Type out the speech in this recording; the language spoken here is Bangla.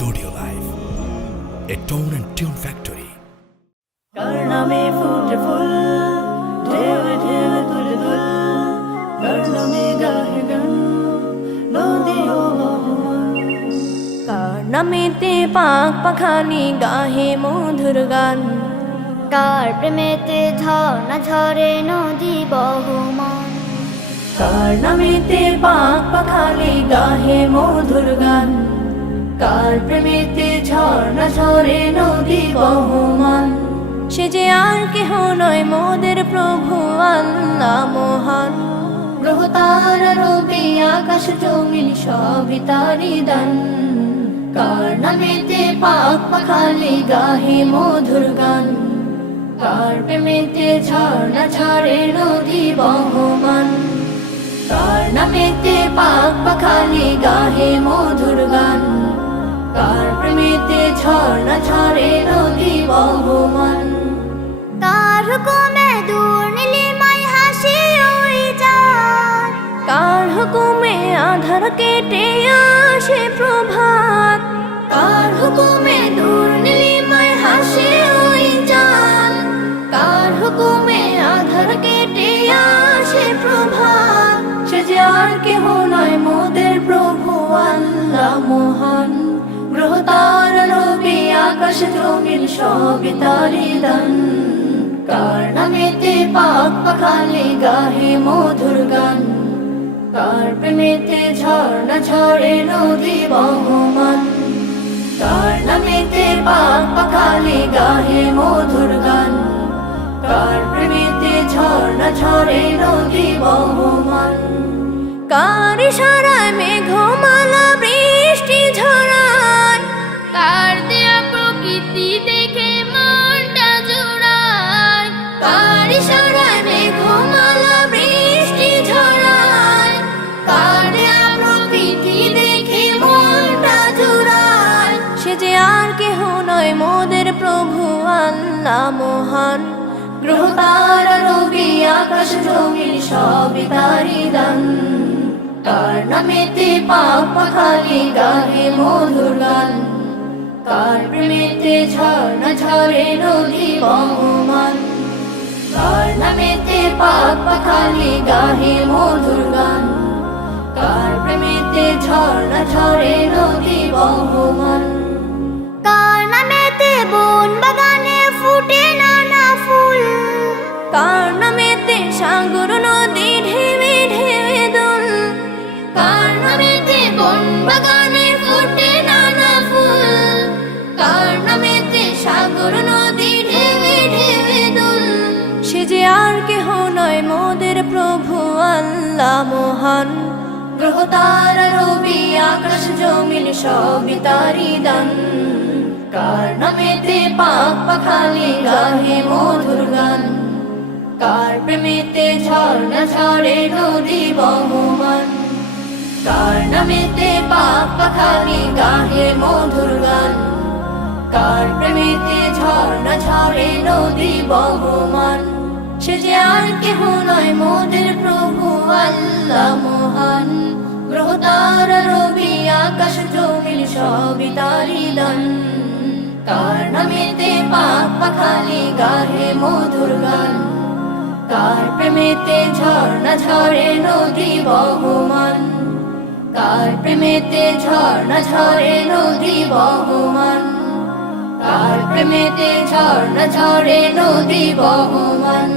Studio Live, a tone and tune factory. কার নামে ফুটে ফুল ঢেউে ঢেউে তুলে দুল কার নামে গাহে গান নদী ও বহমান কার নামেতে পাক পাখালি গাহে মধুর গান কার প্রেমেতে ঝর্ণা ঝরে নদী বহমান কার নামেতে পাক পাখালি গাহে মধুর গান কার প্রেমেতে ঝর্ণা ঝরে নদী বহমান সে যে আর কেহ নয় মোদের প্রভু আল্লাহ মহান গ্রহ তারা রবি আকাশ জমিন সবই তারি দান কার নামেতে পাক পাখালি গাহে মধুর গান কার প্রেমেতে ঝর্ণা ঝরে নদী বহমান কার নামেতে পাক পাখালি গাহে মধুর গান কার প্রেমেতে ঝর্ণা ঝরে নদী বহমান কার হুকুমে দূর নীলিমায় হাসি ওই চাঁদ কার হুকুমে আধার কেটে আসে প্রভাত কার হুকুমে দূর নীলিমায় হাসে ওই চাঁদ কার হুকুমে আধার কেটে আসে প্রভাত সে যে আর কেহ নয় মোদের প্রভু আল্লাহ মহান গ্রহ তারা রবি আকাশ জমিন সবই তারি দান কার নামেতে পাক পাখালি গাহে মধুর গান কার প্রেমেতে ঝর্ণা ঝরে নদী বহমান কার নামেতে পাক পাখালি গাহে মধুর গান কার প্রেমেতে ঝর্ণা ঝরে নদী বহমান কার ইশারায় মেঘমালা বৃষ্টি ঝরায় কার দেয়া প্রকৃতি দেখে মনটা জোড়ায় কার ইশারায় মেঘমালা বৃষ্টি ঝরায় কার দেয়া প্রকৃতি দেখে মনটা জুড়ায় সে যে আর কেহ নয় মোদের প্রভু আল্লাহ মহান গ্রহ তারা রবি আকাশ জমিন সবই তারি দান কার নামেতে পাক পাখালি গাহে মধুর গান কার প্রেমেতে ঝর্ণা ঝরে নদী বহমান কার নামেতে পাক পাখালি গাহে মধুর গান কার প্রেমেতে ঝর্ণা ঝরে নদী বহমান কার নামেতে বন বাগানে ফুটে নানা ফুল কার নামেতে সাগর নদী ঢেউে ঢেউে দোল কার নামেতে বন বাগানে ফুটে নানা ফুল কার নামেতে সাগর নদী ঢেউে ঢেউে দোল সে যে আর কেহ নয় মোদের প্রভু আল্লাহ মহান গ্রহ তারা রবি আকাশ জমিন সবই তারি দান কার নামেতে পাক পাখালি গাহে মধুর গান কার প্রেমেতে ঝর্ণা ঝরে নদী বহমান কার নামেতে পাক পাখালি গাহে মধুর গান কার প্রেমেতে ঝর্ণা ঝরে নদী বহমান সে যে আর কেহ নয় মোদের প্রভু আল্লাহ মহান গ্রহ তারা রবি আকাশ জমিন সবই তারি দান কার নামেতে পাক পাখালি গাহে মধুর গান কার প্রেমেতে ঝর্ণা ঝরে নদী বহমান কার প্রেমেতে ঝর্ণা ঝরে নদী বহমান কার প্রেমেতে ঝর্ণা ঝরে নদী বহমান।